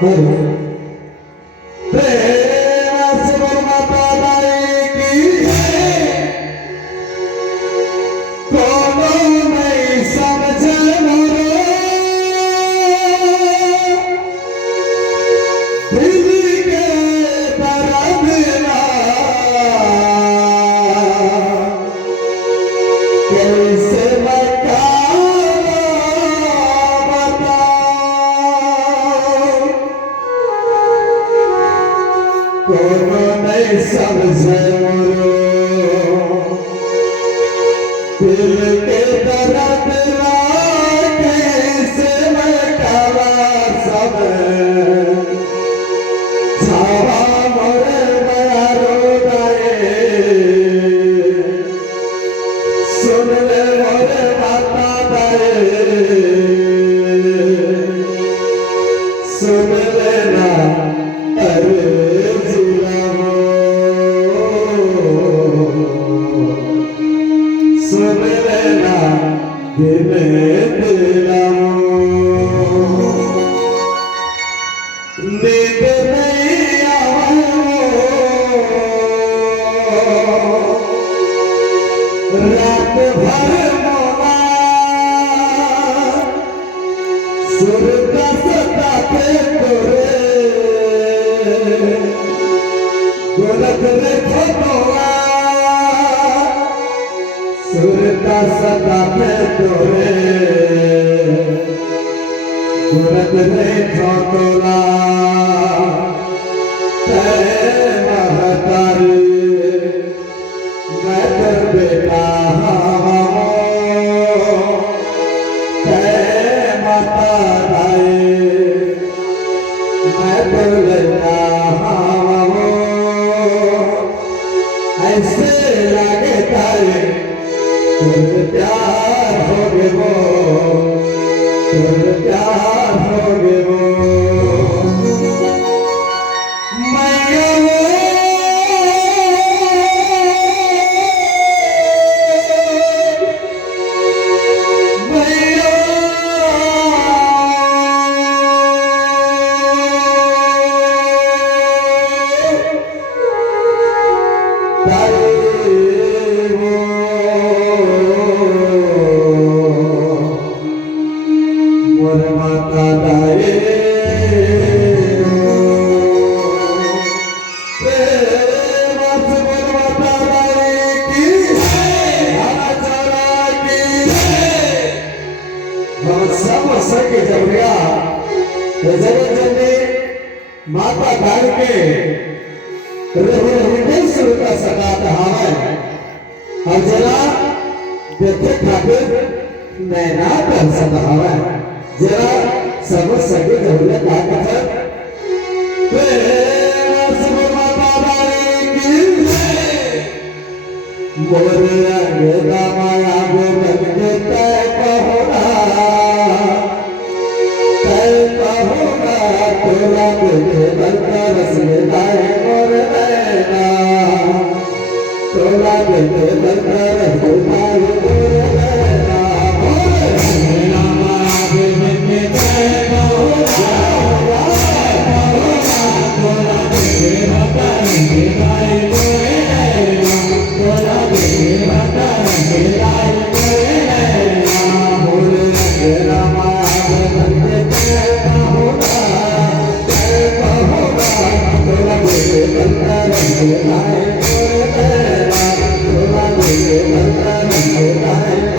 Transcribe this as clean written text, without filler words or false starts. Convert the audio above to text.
प्रेम से बोल माता रानी की कोनो नहीं समझे मोरे दिल के दर्द ना कैसे कोनो नहीं समझे मोरो दिल के दर्द ना कैसे मिटावा सब छावा मोरे बयारो गाए सुन ले मोरे माता दाए सुन लेना अरे सुन लेना दिल दिलाओ नींद नहीं आओ रात भर मोला सुर का सताते तोरे गोलक रे खोटोला सुरता सदा पे तोरे गुरत रे छोटोला तेरे महतारी मैं तर बेटा हूँ तेरे माता राय मैं तर बेटा हूँ ऐसे लागे तारे तुम प्यार हो गए वो तुम प्यार हो गए वो मैया मैया मोर माता दाए प्रेम से मोर माता दाए की चला की हम सब सके जबरिया जगत जननी माता दाए के हृदय सुरता सकाता है और जरा देखे खातिर नैना कर सकता है जरा समझ सके जरूर का कथन प्रेम से माता रानी की मोर अंगदा माया गोविंद के तय कहोना तोरा बेटे बनता रस में लाए मोर नैना तोरा बेटे बनता रस में लाए मोर नैना Bye.